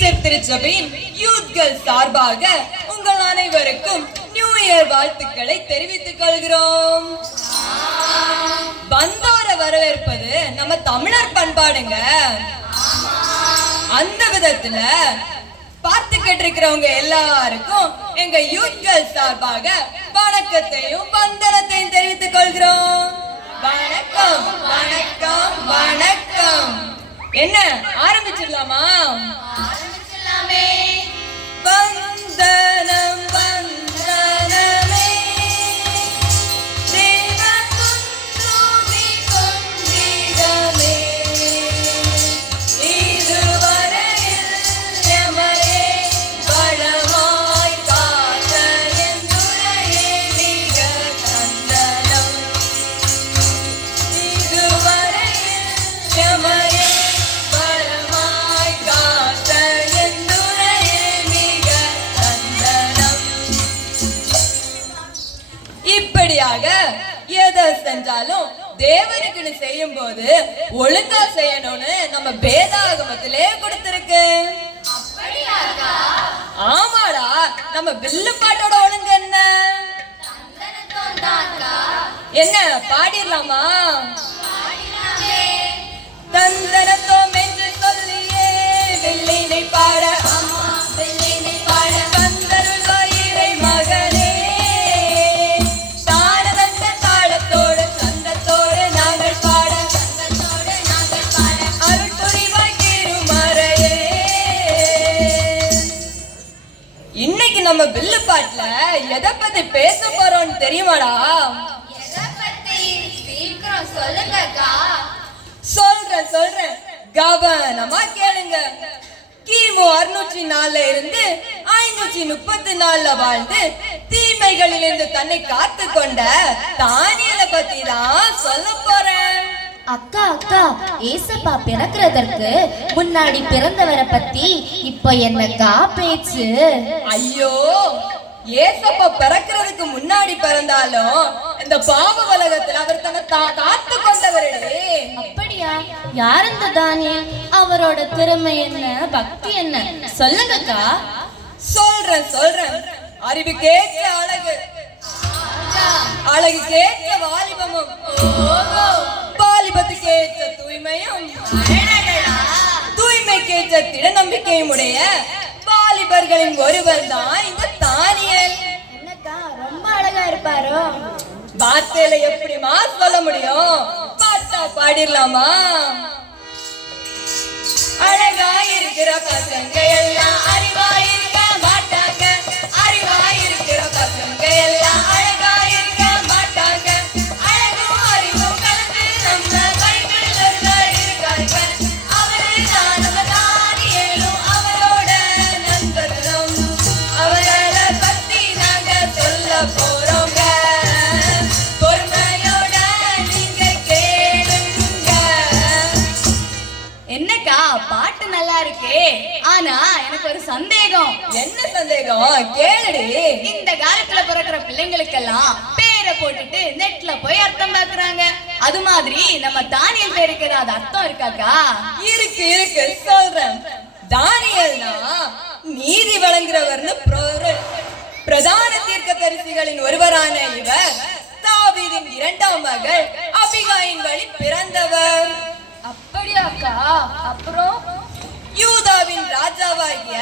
Easter திருச்சபையின் யூத்கள் சார்பாக உங்கள் அனைவருக்கும் நியூ இயர் வாழ்த்துக்களை தெரிவித்துக் கொள்கிறோம். வந்தோரை வரவேற்பது நம்ம தமிழர் பண்பாடுங்க. அந்த விதத்துல பார்த்துக்கிட்டு இருக்கிறவங்க எல்லாருக்கும் எங்க யூத்கள் சார்பாக வணக்கத்தையும் வந்தனத்தையும் தெரிவித்துக் கொள்கிறோம். வணக்கம் வணக்கம் வணக்கம். என்ன ஆரம்பிச்சிடலாமா? வந்தனம் வந்தனமே தேவகுந்துமி கொண்டிடமே இதுவரையில் எமரே வளமாய் காத்த எந்துரையே மிக தந்தனம் இதுவரையில் எமரே எதை செஞ்சாலும் தேவனுக்குன்னு செய்யும் போது ஒழுங்கா செய்யணும்னு நம்ம வேதாகமத்திலே கொடுத்திருக்கு. ஆமாடா, நம்ம வில்லு பாட்டோட ஒழுங்கு என்ன பாடிடலாமா? தந்தனத்தோம் என்று சொல்லியே வில்லினை பாட நம்ம வில்லு பாட்டுல எதை பத்தி பேச போறோம்னு தெரியுமாடா? சொல்றேன் கவனமா கேளுங்க. கிமு 604 இருந்து 534 வாழ்ந்து தீமைகளிலிருந்து தன்னை காத்து கொண்ட தானியேலை பத்தி தான் சொல்ல போறேன். அக்கா ஏசப்பா பிறக்கிறதற்கு முன்னாடி பிறந்தவரை பத்தி இப்ப என்னக்கா பேச்சு? ஐயோ, ஏசப்பா பிறக்கிறதுக்கு முன்னாடி பிறந்தாலும் இந்த பாவ உலகத்துல அவர் தன்னை காத்து கொண்டவரே. அப்படியா? யார் இந்த தானியேல்? அவரோட திறமை என்ன, பக்தி என்ன சொல்லுங்கக்கா. சொல்றேன். அறிவு கேட்க அழகு கேட்க வாலிபமும், வாலிபத்துக்கு ஏற்ற தூய்மையும், தூய்மைக்கேற்ற திட நம்பிக்கையும் உடைய வாலிபர்களின் ஒருவர் தான் இந்த தானியேல். என்னக்கா ரொம்ப அழகா இருப்பாரோ? வார்த்தையில எப்படிமா சொல்ல முடியும்? பாட்டா பாடிடலாமா? அழகா இருக்கிற பசங்க எல்லாம் அறிவா இருக்க மாட்டாங்க, அறிவா இருக்கிற பசங்க எல்லாம் அழகா இருக்க மாட்டாங்க, அழகும் அறிவும் கலந்து நம்ம பைபிள்ல இருக்காங்க. அவரு தான் நம்ம தானியேலும் அவரோட நண்பர்களும், அவரை பத்தி நாங்க சொல்ல போறோங்க. பொறுமையோட நீங்க கேளுங்க. என்னக்கா பாட்டு நல்லா இருக்கே, ஆனா எனக்கு ஒரு சந்தேகம். என்ன சந்தேகம்? கேளுடி. இந்த காலத்துல பிறக்கிற பிள்ளைங்களுக்கெல்லாம் பேரை போட்டுட்டு நெட்ல போய் அர்த்தம் பாக்குறாங்க. அது மாதிரி நம்ம தானியேல் பேருக்கு அது அர்த்தம் இருக்காக்கா? இருக்கு சொல்றேன். தானியேல்னா நீதி வழங்குறவர்னு பிரதான தீர்க்கதரிசிகளின் ஒருவரான இவர் தாவீதின் 2ஆம் மகள் அபிகாயின் வழி பிறந்தவர். அப்படியாக்கா? அப்புறம் யூதாவின் ராஜாவாகிய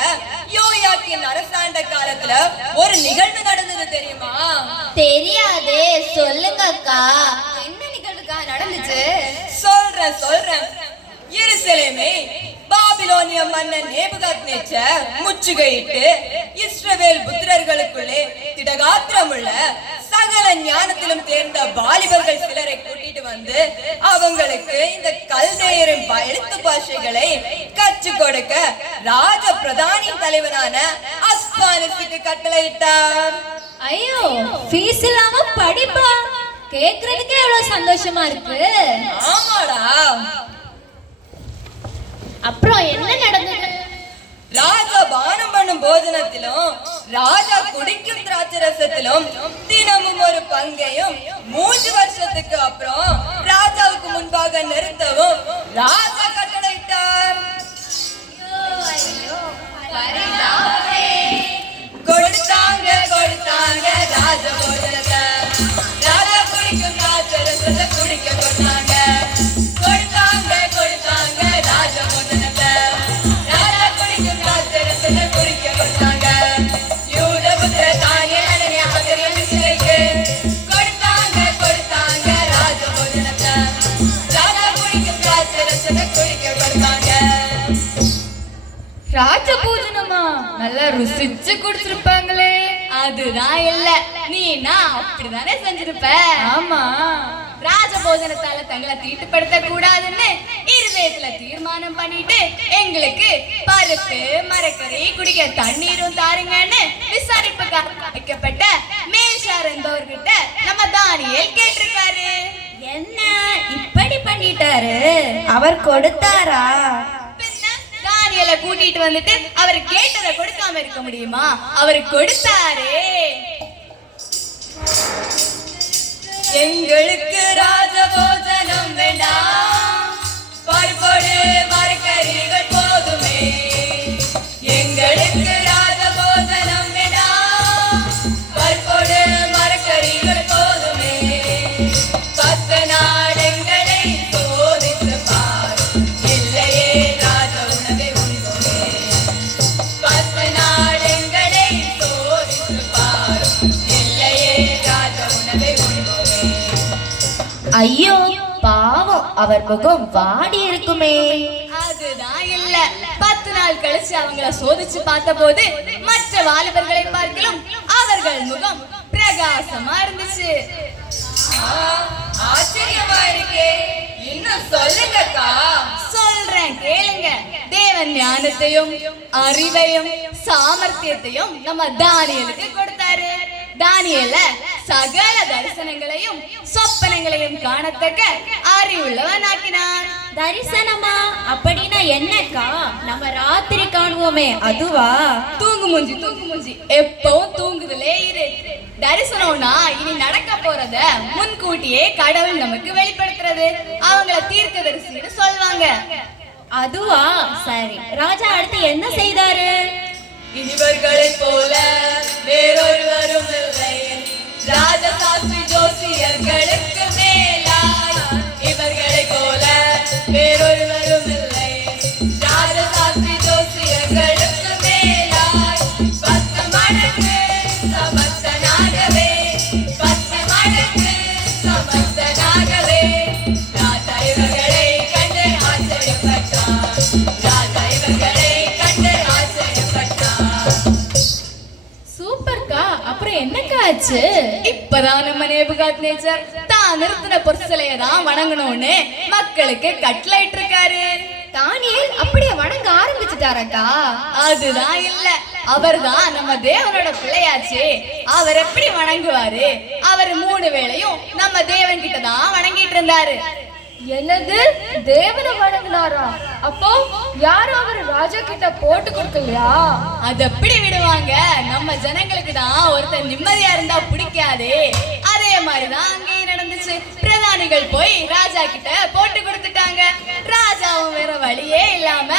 யோயாக்கின் அரசாண்ட காலத்துல ஒரு நிகழ்வு நடந்தது தெரியுமா? தெரியாதே, சொல்லுங்கக்கா. என்ன நிகழ்வுக்கா நடந்துச்சு? சொல்றேன். எருசலேமை பாபிலோனிய மன்னன் நேபுகாத்நேச்சர் முற்றுகையிட்டு இஸ்ரவேல் புத்திரர்களுக்குள்ளே திடகாத்திரமுள்ள சகல ஞானத்திலும் தேர்ந்த வாலிபர்கள் சிலரை கூட்டிட்டு வந்து அவங்களுக்கு இந்த கல்தேயரின் எழுத்து பாஷைகளை கற்றுக் கொடுக்க ராஜ பிரதானின் தலைவரான அஸ்பானிஸுக்கு கட்டளையிட்டார். ஐயோ, ஃபீஸ் இல்லாம படிப்பா? கேக்குறதுக்கே எவ்வளவு சந்தோஷமா இருக்கு. ஆமாடா. அப்புறம் என்ன நடந்தது? ராஜா பானம் பண்ணும் போஜனத்திலும் ராஜா குடிக்கும் திராட்சரசத்திலும் தினமும் ஒரு பங்கையும் 3 வருஷத்துக்கு அப்புறம் ராஜாவுக்கு முன்பாக நிறுத்தவும் ராஜா கட்டளையிட்டார். ராஜ பூஜனமா நல்லா ருசிச்சு குடிச்சிருப்பாங்களே. அதுதான் இல்ல, நீனா அப்படிதானே செஞ்சிருப்ப. ஆமா, ராஜபோஜனத்தால தங்களை தீட்டுப்படுத்த கூடாதுன்னு இருதயத்துல தீர்மானம் பண்ணிட்டு எங்களுக்கு பருப்பு மரக்கறி குடிக்க தண்ணீரும் தாருங்கன்னு விசாரிப்புக்காக வைக்கப்பட்ட மேல்ஷார் என்பவர்கிட்ட நம்ம தானியேல் கேட்டிருக்காரு. என்ன இப்படி பண்ணிட்டாரு? அவர் கொடுத்தாரா? தானியேலை கூட்டிட்டு வந்துட்டு அவர் கேட்டதை கொடுக்காம இருக்க முடியுமா? அவர் கொடுத்தாரே. எங்களுக்கு ராஜபோஜனம் வேண்டாம், பருப்போடு மரக்கறிகள் போதுமே. எங்களுக்கு ராஜபோஜனம் வேண்டாம், பருப்போடு மரக்கறிகள் போதுமே. 10 நாள் எங்களை சோதித்து பாரும், இல்லையே ராஜ உணவை உண்போமே. 10 நாள் எங்களை சோதித்து பாரும், இல்லையே ராஜ உணவை உண்போமே. ஐயோ பாவம், அவர் முகம் வாடி இருக்குமே. அதுதான் இல்ல, 10 நாள் கழிச்சு அவங்கள சோதிச்சு பார்த்த போது மற்ற வாலிபர்களை பார்க்கலும் அவர்கள் முகம் பிரகாசமா இருந்துச்சு. ஆச்சரியமா இருக்கே, இன்னும் சொல்லுங்கக்கா. சொல்றேன் கேளுங்க. தேவன் ஞானத்தையும் அறிவையும் சாமர்த்தியத்தையும் நம்ம தானியேலுக்கு கொடுத்தாரு. தானியேல சகல தரிசனங்களையும் சொப்பனங்களையும் காணத்தக்க அறிவுள்ளவன் ஆக்கினார். தரிசனமா? அப்படின்னா என்னக்கா? நம்ம ராத்திரி காணுவோமே அதுவா? தூங்கு மூஞ்சி எப்பவும் தூங்குதலே இரு. தரிசனம்னா இனி நடக்க போறத முன்கூட்டியே கடவுள் நமக்கு வெளிப்படுத்துறது. அவங்கள தீர்க்கதரிசின்னு சொல்வாங்க. அதுவா? சரி, ராஜா அடுத்து என்ன செய்தாரு? இவர்களைப் போல வேறொருவரும் இல்லை, ராஜசாஸ்திரி ஜோசியர்களுக்கு மேலாய். இவர்களைப் போல வேறொருவரும் இல்லை, ராஜசாஸ்திரி ஜோசியர்களுக்கு மேலாய். 10 மடங்கு சமர்த்தனாகவே, 10 மடங்கு சமர்த்தனாகவே. ராஜா இவர்களை கண்டு ஆச்சரியப்பட்டார், ராஜா இவர்களை கண்டு ஆச்சரியப்பட்டார். சூப்பர்க்கா. அப்புறம் என்னக்கா ஆச்சு? இப்பதான் நம்ம நேபுகாத்நேச்சர் தான் நிறுத்தின பொற்சிலைய தான் வணங்கணும்னு மக்களுக்கு கட்டளையிட்டு இருக்காரு. தானியேல் அப்படியே வணங்க ஆரம்பிச்சுட்டாரக்கா? அதுதான் இல்ல, அவர்தான் நம்ம தேவனோட பிள்ளையாச்சு. அவர் எப்படி வணங்குவாரு? அவர் 3 வேளையும் நம்ம தேவன் கிட்ட தான் வணங்கிட்டு இருந்தாரு. என்னது, தேவனை வணங்கினாரா? அப்போ யாரும் அவர் ராஜா கிட்ட போட்டு கொடுக்கலையா? அது எப்படி விடுவாங்க? நம்ம ஜனங்களுக்கு தான் ஒருத்தர் நிம்மதியா இருந்தா பிடிக்காது. அதே மாதிரிதான் அங்கேயும் நடந்துச்சு. பிரதானிகள் போய் ராஜா கிட்ட போட்டு கொடுத்துட்டாங்க. ராஜாவும் வேற வழியே இல்லாம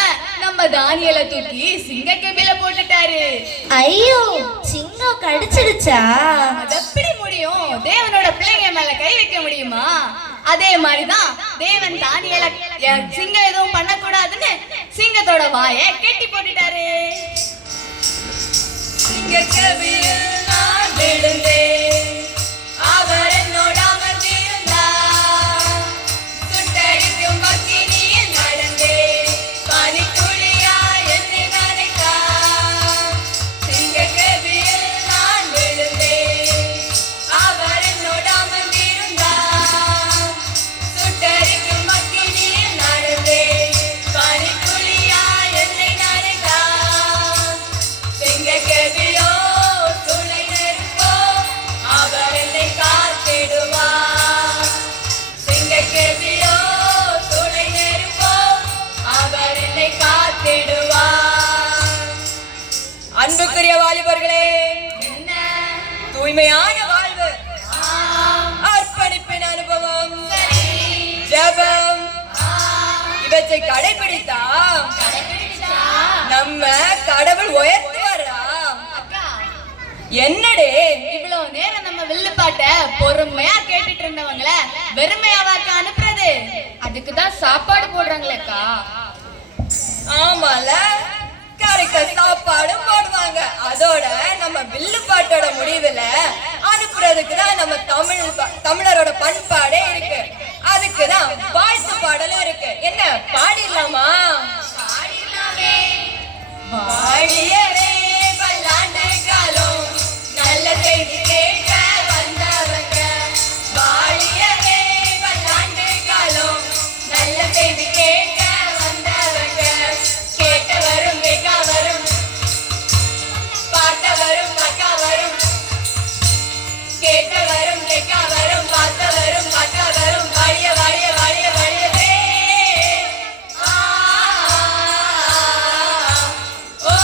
நம்ம தானியேலை தூக்கி சிங்க கெபில போட்டுட்டாரு. ஐயோ, சிங்கம் கடிச்சிடுச்சா? அது எப்படி முடியும்? தேவனோட பிள்ளைங்க மேல கை வைக்க முடியுமா? அதே மாதிரிதான் தேவன் தானியேலை சிங்கம் எதுவும் பண்ணக்கூடாதுன்னு சிங்கத்தோட வாயை கெட்டி போட்டுட்டாரு. சிங்கக்கெபியில் நான் விழுந்தேன், அவர் என்னோடு அமர்ந்திருந்தார். சுட்டெரிக்கும் அக்கினியில் நடந்தேன், பனித்துளியாய் என்னை நனைத்தார். சிங்கக்கெபியில் நான் விழுந்தேன், அவர் என்னோடு அமர்ந்திருந்தார். சுட்டெரிக்கும் அக்கினியில் நடந்தேன், பனித்துளியாய் என்னை நனைத்தார். சிங்கக்கெபியோ துணை நெருப்போ, அவர் என்னை காத்திடுவார். சிங்கக்கெபியோ துணை நெருப்போ, அவர் என்னை காத்திடுவார். அன்புக்குரிய வாலிபர்களே, என்ன? தூய்மையான வாழ்வு, அர்ப்பணிப்பின் அனுபவம், ஜெபம் இவற்றை கடைபிடித்தா நம்ம கடவுள் உயர்த்துவாரா? என்னடே இவ்வளவு நேரம் நம்ம வில்லுப்பாட்ட பொறுமையா கேட்டுட்டு இருந்தவங்கள வெறுமையாவாக்க அனுப்புறது? அதுக்குதான் சாப்பாடு போடுறாங்களேக்கா. ஆமால, கரெக்டா சாப்பாடும் போடுவாங்க. அதோட நம்ம வில்லுப்பாட்டோட முடிவுல அனுப்புறதுக்கு தான் நம்ம தமிழரோட பண்பாடே இருக்கு. அதுக்குதான் வாழ்த்து பாடலும் இருக்கு. என்ன பாடிடலாமா? வாழியவே பல்லாண்டு காலம் நல்ல செய்தி கேட்க வந்தவங்க வாழியவே பல்லாண்டு காலம் நல்ல செய்தி கேட்க வந்தவங்க கேட்டவரும் கேட்கவரும் பார்த்தவரும் பார்க்கவரும் கேட்டவரும் கேட்கவரும் பார்த்தவரும் பார்க்கவரும் வாழிய வாழிய வாழிய வாழியவே ஆ ஓ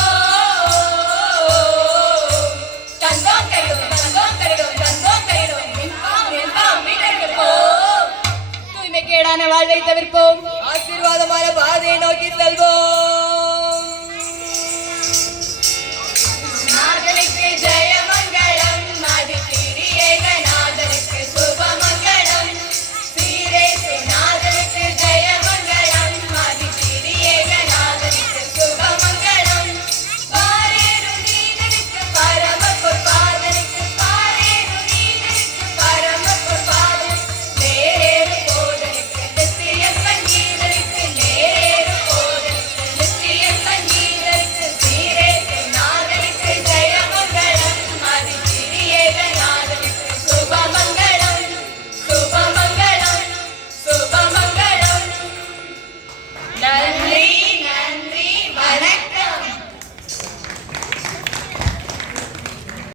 தந்தோம் கரிடும் தந்தோம் கரிடும் தந்தோம் கரிடும் மின்பாம் மீட்டெடுப்போம் தூய்மை கேடான வாழ்வை தவிர்ப்போம் ஆசீர்வாதமான பாதையை நோக்கி செல்வோம்